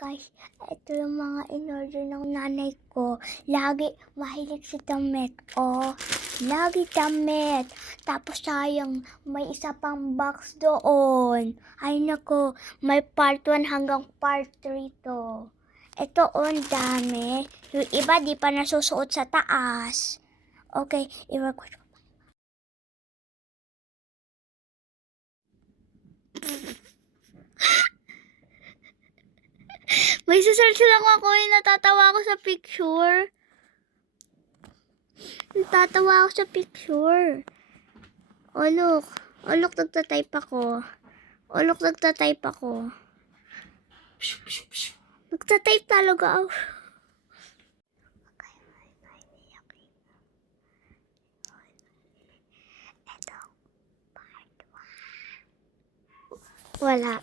Guys, ito yung mga in-order ng nanay ko. Lagi mahilig sa damit. Oh, lagi damit. Tapos sayang, may isa pang box doon. Ay nako, may part 1 hanggang part 3 to. Ito ang dami. Yung iba di pa nasusuot sa taas. Okay, i-record ko. May search lang ako natatawa ako sa picture. Natatawa ako sa picture. Oh, look. Oh, look, nagtatype ako. Oh, look, nagtatype ako. Nagtatype talaga ako. Ito. Part 1. Wala.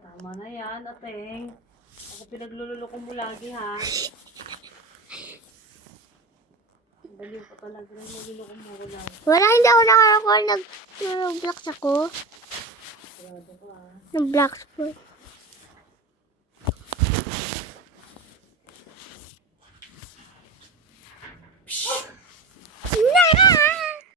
Tama na yan, ateng. Ako pinaglululoko mo lagi, ha? Baliw ka talaga na niluloko mo ko lagi. Wala, hindi ako nakaka-call. Nag-blocks ako. Sarado ka, ha? Nag-blocks po.